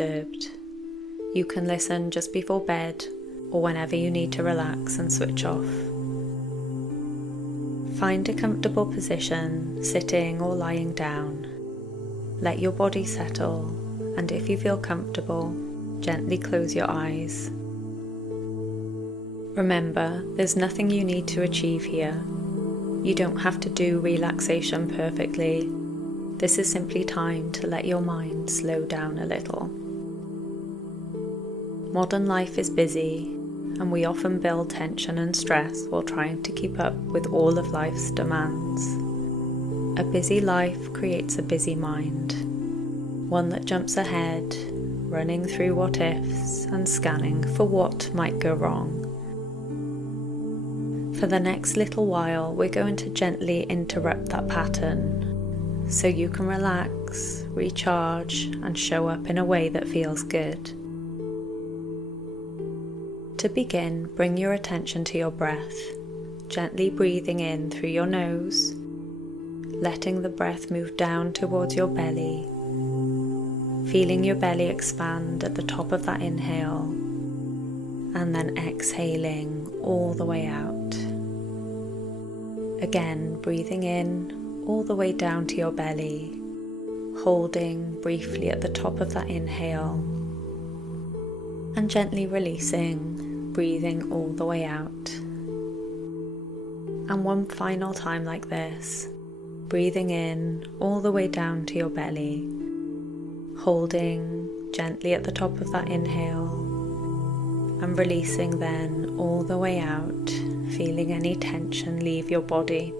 disturbed. You can listen just before bed or whenever you need to relax and switch off. Find a comfortable position, sitting or lying down. Let your body settle, and if you feel comfortable, gently close your eyes. Remember, there's nothing you need to achieve here. You don't have to do relaxation perfectly. This is simply time to let your mind slow down a little. Modern life is busy, and we often build tension and stress while trying to keep up with all of life's demands. A busy life creates a busy mind, one that jumps ahead, running through what ifs and scanning for what might go wrong. For the next little while, we're going to gently interrupt that pattern so you can relax, recharge, and show up in a way that feels good. To begin, bring your attention to your breath, gently breathing in through your nose, letting the breath move down towards your belly, feeling your belly expand at the top of that inhale, and then exhaling all the way out. Again, breathing in all the way down to your belly, holding briefly at the top of that inhale, and gently releasing, breathing all the way out. And one final time like this, breathing in all the way down to your belly, holding gently at the top of that inhale, and releasing then all the way out, feeling any tension leave your body.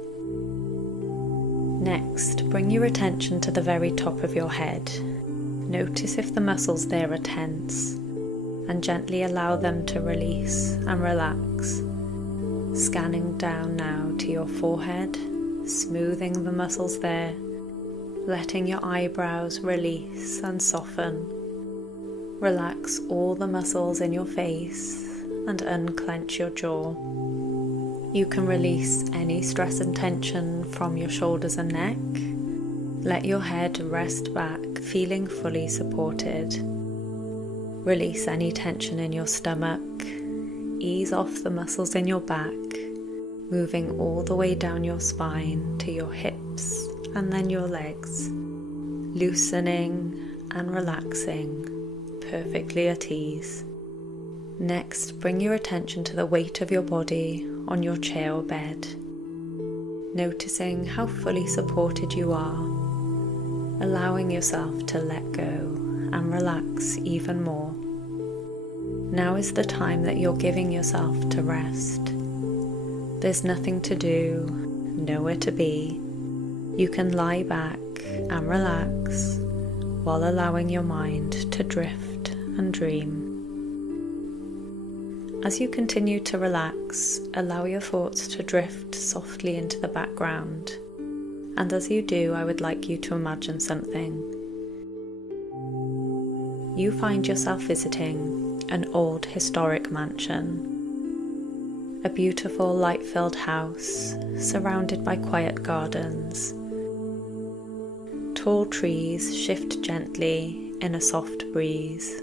Next, bring your attention to the very top of your head. Notice if the muscles there are tense, and gently allow them to release and relax. Scanning down now to your forehead, smoothing the muscles there, letting your eyebrows release and soften. Relax all the muscles in your face and unclench your jaw. You can release any stress and tension from your shoulders and neck. Let your head rest back, feeling fully supported. Release any tension in your stomach. Ease off the muscles in your back, moving all the way down your spine to your hips and then your legs, loosening and relaxing, perfectly at ease. Next, bring your attention to the weight of your body on your chair or bed, noticing how fully supported you are, allowing yourself to let go and relax even more. Now is the time that you're giving yourself to rest. There's nothing to do, nowhere to be. You can lie back and relax while allowing your mind to drift and dream. As you continue to relax, allow your thoughts to drift softly into the background. And as you do, I would like you to imagine something. You find yourself visiting an old historic mansion, a beautiful light-filled house surrounded by quiet gardens. Tall trees shift gently in a soft breeze.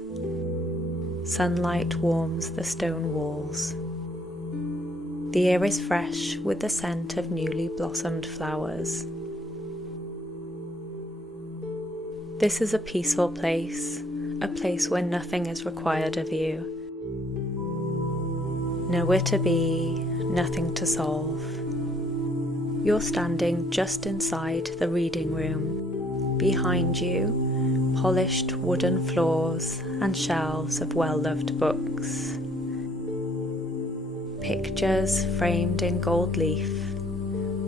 Sunlight warms the stone walls. The air is fresh with the scent of newly blossomed flowers. This is a peaceful place, a place where nothing is required of you. Nowhere to be, nothing to solve. You're standing just inside the reading room. Behind you, polished wooden floors and shelves of well-loved books. Pictures framed in gold leaf,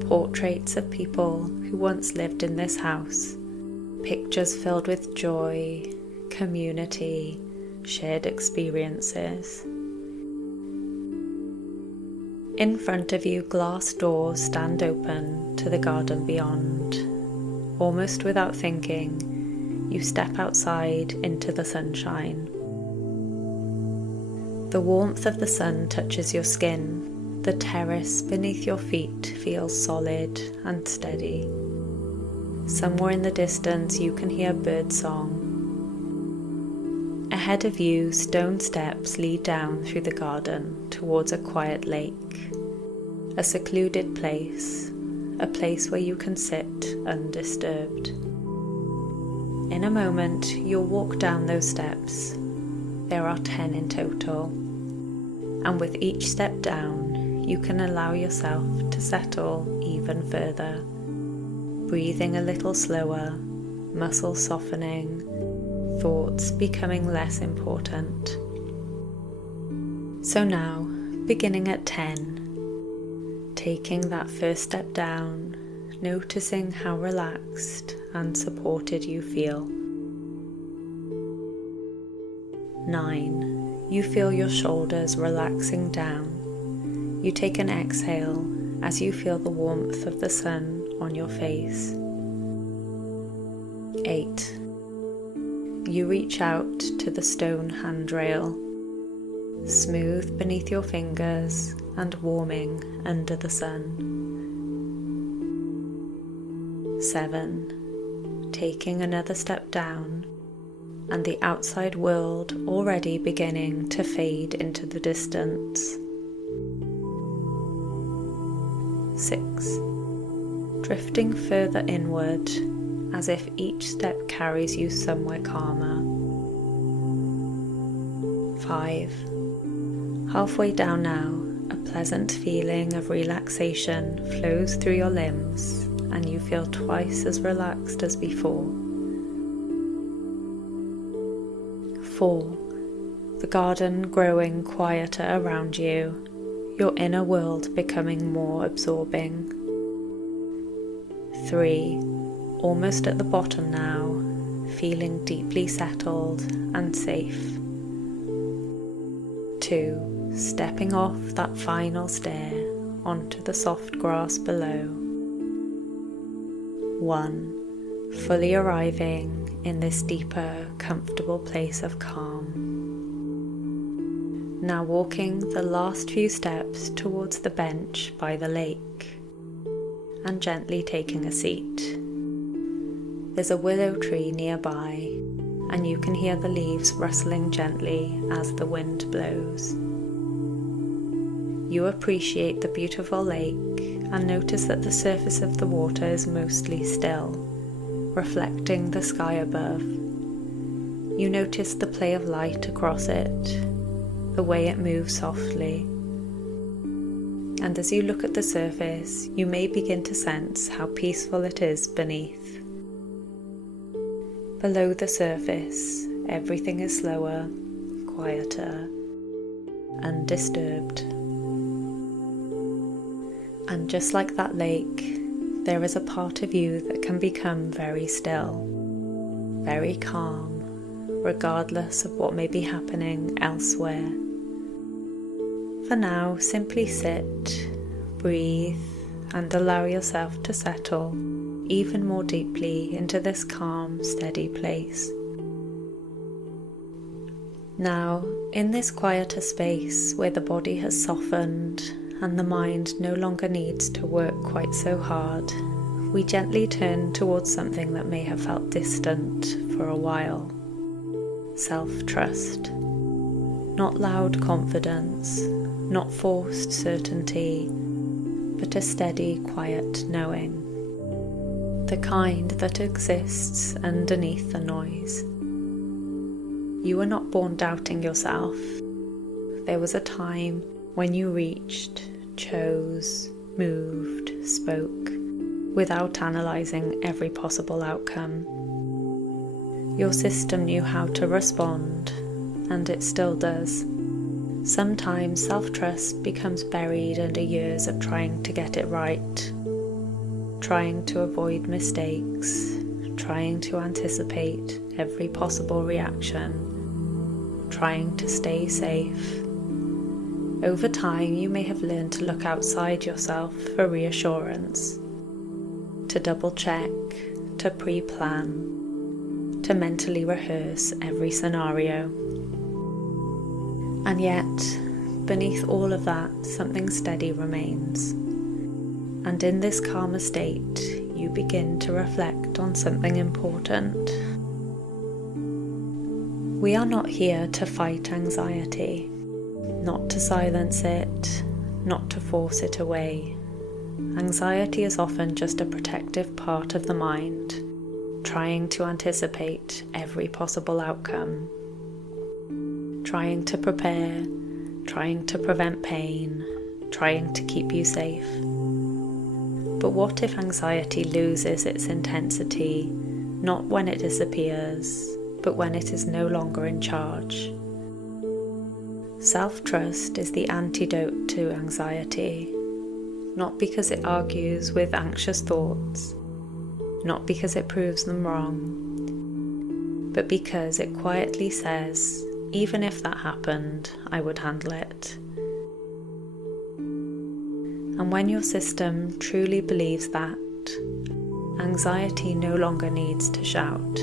portraits of people who once lived in this house. Pictures filled with joy, community, shared experiences. In front of you, glass doors stand open to the garden beyond. Almost without thinking, you step outside into the sunshine. The warmth of the sun touches your skin. The terrace beneath your feet feels solid and steady. Somewhere in the distance you can hear birdsong. Ahead of you, stone steps lead down through the garden towards a quiet lake, a secluded place, a place where you can sit undisturbed. In a moment, you'll walk down those steps. There are 10 in total, and with each step down, you can allow yourself to settle even further, breathing a little slower, muscles softening, thoughts becoming less important. So now, beginning at 10, taking that first step down, noticing how relaxed and supported you feel. 9. You feel your shoulders relaxing down. You take an exhale as you feel the warmth of the sun on your face. 8. You reach out to the stone handrail, smooth beneath your fingers and warming under the sun. 7. Taking another step down, and the outside world already beginning to fade into the distance. 6. Drifting further inward, as if each step carries you somewhere calmer. 5. Halfway down now, a pleasant feeling of relaxation flows through your limbs, and you feel twice as relaxed as before. 4. The garden growing quieter around you, your inner world becoming more absorbing. 3. Almost at the bottom now, feeling deeply settled and safe. 2. Stepping off that final stair onto the soft grass below. 1. Fully arriving in this deeper, comfortable place of calm. Now walking the last few steps towards the bench by the lake, and gently taking a seat. There's a willow tree nearby, and you can hear the leaves rustling gently as the wind blows. You appreciate the beautiful lake and notice that the surface of the water is mostly still, reflecting the sky above. You notice the play of light across it, the way it moves softly. And as you look at the surface, you may begin to sense how peaceful it is beneath. Below the surface, everything is slower, quieter, undisturbed. And just like that lake, there is a part of you that can become very still, very calm, regardless of what may be happening elsewhere. For now, simply sit, breathe, and allow yourself to settle even more deeply into this calm, steady place. Now, in this quieter space where the body has softened and the mind no longer needs to work quite so hard, we gently turn towards something that may have felt distant for a while. Self-trust. Not loud confidence, not forced certainty, but a steady, quiet knowing. The kind that exists underneath the noise. You were not born doubting yourself. There was a time when you reached, chose, moved, spoke, without analysing every possible outcome. Your system knew how to respond, and it still does. Sometimes self-trust becomes buried under years of trying to get it right, trying to avoid mistakes, trying to anticipate every possible reaction, trying to stay safe. Over time, you may have learned to look outside yourself for reassurance, to double-check, to pre-plan, to mentally rehearse every scenario. And yet, beneath all of that, something steady remains. And in this calmer state, you begin to reflect on something important. We are not here to fight anxiety, not to silence it, not to force it away. Anxiety is often just a protective part of the mind, trying to anticipate every possible outcome, trying to prepare, trying to prevent pain, trying to keep you safe. But what if anxiety loses its intensity, not when it disappears, but when it is no longer in charge? Self-trust is the antidote to anxiety, not because it argues with anxious thoughts, not because it proves them wrong, but because it quietly says, even if that happened, I would handle it. And when your system truly believes that, anxiety no longer needs to shout.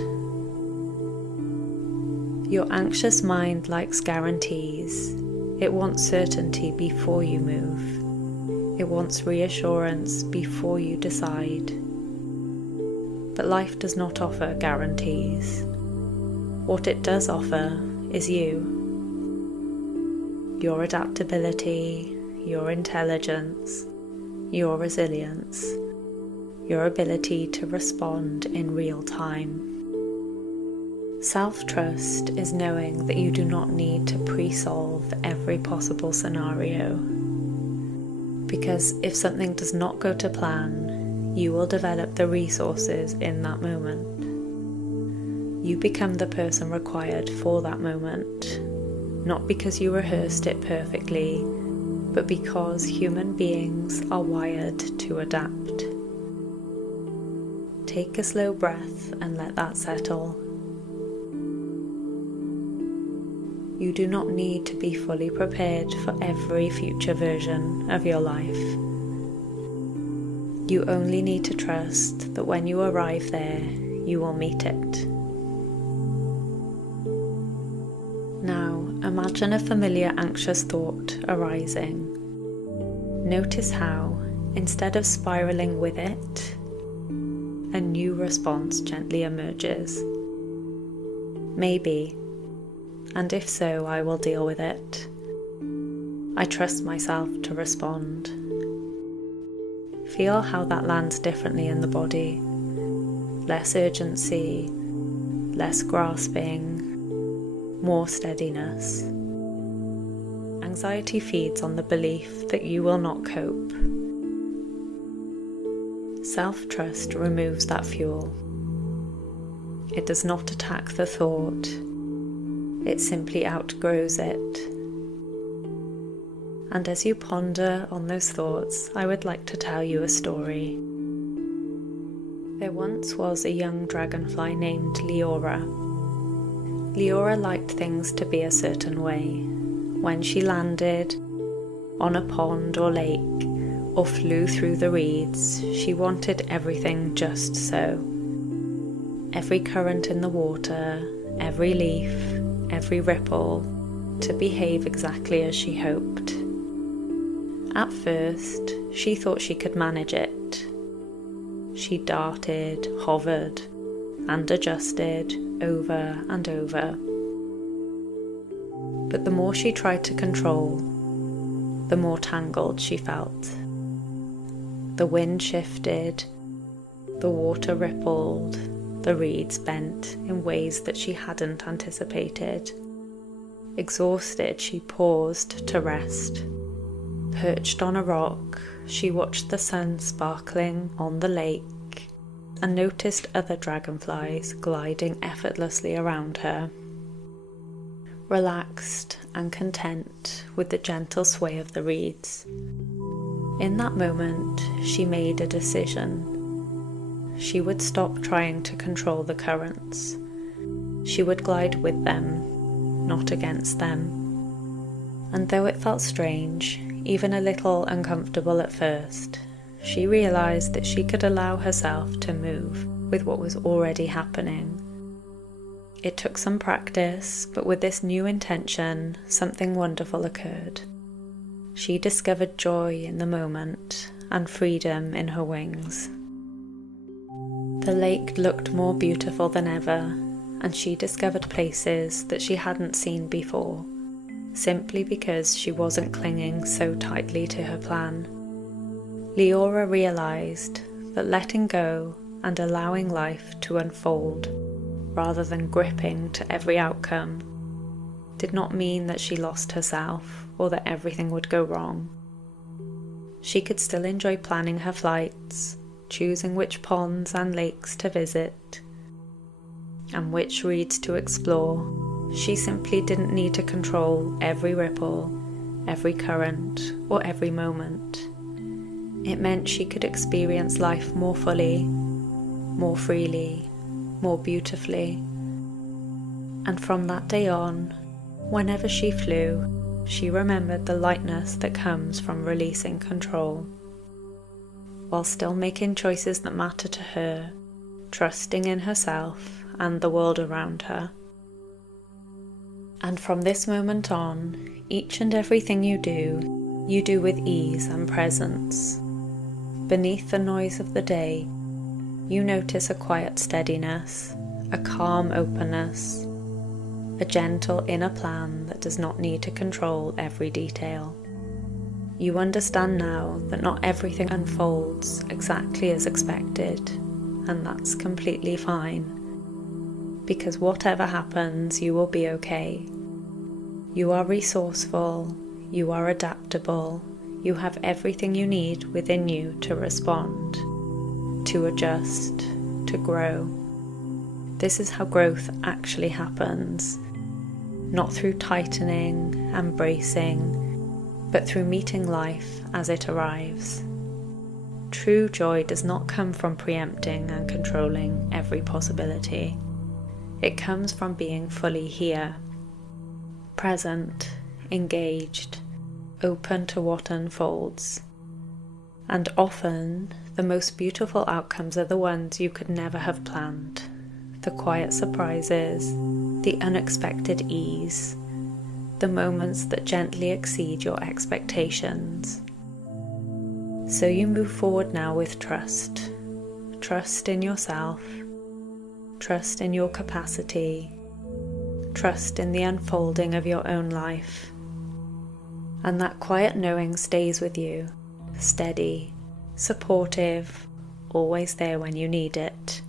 Your anxious mind likes guarantees. It wants certainty before you move. It wants reassurance before you decide. But life does not offer guarantees. What it does offer is you. Your adaptability, your intelligence, your resilience, your ability to respond in real time. Self-trust is knowing that you do not need to pre-solve every possible scenario. Because if something does not go to plan, you will develop the resources in that moment. You become the person required for that moment, not because you rehearsed it perfectly, but because human beings are wired to adapt. Take a slow breath and let that settle. You do not need to be fully prepared for every future version of your life. You only need to trust that when you arrive there, you will meet it. Now, imagine a familiar anxious thought arising. Notice how, instead of spiraling with it, a new response gently emerges. Maybe, and if so, I will deal with it. I trust myself to respond. Feel how that lands differently in the body. Less urgency, less grasping, more steadiness. Anxiety feeds on the belief that you will not cope. Self-trust removes that fuel. It does not attack the thought. It simply outgrows it. And as you ponder on those thoughts, I would like to tell you a story. There once was a young dragonfly named Leora. Leora liked things to be a certain way. When she landed on a pond or lake, or flew through the reeds, she wanted everything just so. Every current in the water, every leaf, every ripple, to behave exactly as she hoped. At first, she thought she could manage it. She darted, hovered, and adjusted over and over. But the more she tried to control, the more tangled she felt. The wind shifted, the water rippled, the reeds bent in ways that she hadn't anticipated. Exhausted, she paused to rest. Perched on a rock, she watched the sun sparkling on the lake and noticed other dragonflies gliding effortlessly around her. Relaxed and content with the gentle sway of the reeds. In that moment, she made a decision. She would stop trying to control the currents. She would glide with them, not against them. And though it felt strange, even a little uncomfortable at first, she realized that she could allow herself to move with what was already happening. It took some practice, but with this new intention, something wonderful occurred. She discovered joy in the moment and freedom in her wings. The lake looked more beautiful than ever, and she discovered places that she hadn't seen before, simply because she wasn't clinging so tightly to her plan. Leora realized that letting go and allowing life to unfold, rather than gripping to every outcome, did not mean that she lost herself or that everything would go wrong. She could still enjoy planning her flights, choosing which ponds and lakes to visit, and which reeds to explore. She simply didn't need to control every ripple, every current, or every moment. It meant she could experience life more fully, more freely, more beautifully. And from that day on, whenever she flew, she remembered the lightness that comes from releasing control, while still making choices that matter to her, trusting in herself and the world around her. And from this moment on, each and everything you do with ease and presence. Beneath the noise of the day, you notice a quiet steadiness, a calm openness, a gentle inner plan that does not need to control every detail. You understand now that not everything unfolds exactly as expected, and that's completely fine. Because whatever happens, you will be okay. You are resourceful, you are adaptable, you have everything you need within you to respond, to adjust, to grow. This is how growth actually happens, not through tightening and bracing, but through meeting life as it arrives. True joy does not come from preempting and controlling every possibility. It comes from being fully here, present, engaged, open to what unfolds. And often, the most beautiful outcomes are the ones you could never have planned. The quiet surprises, the unexpected ease, the moments that gently exceed your expectations. So you move forward now with trust. Trust in yourself, trust in your capacity, trust in the unfolding of your own life. And that quiet knowing stays with you, steady, supportive, always there when you need it.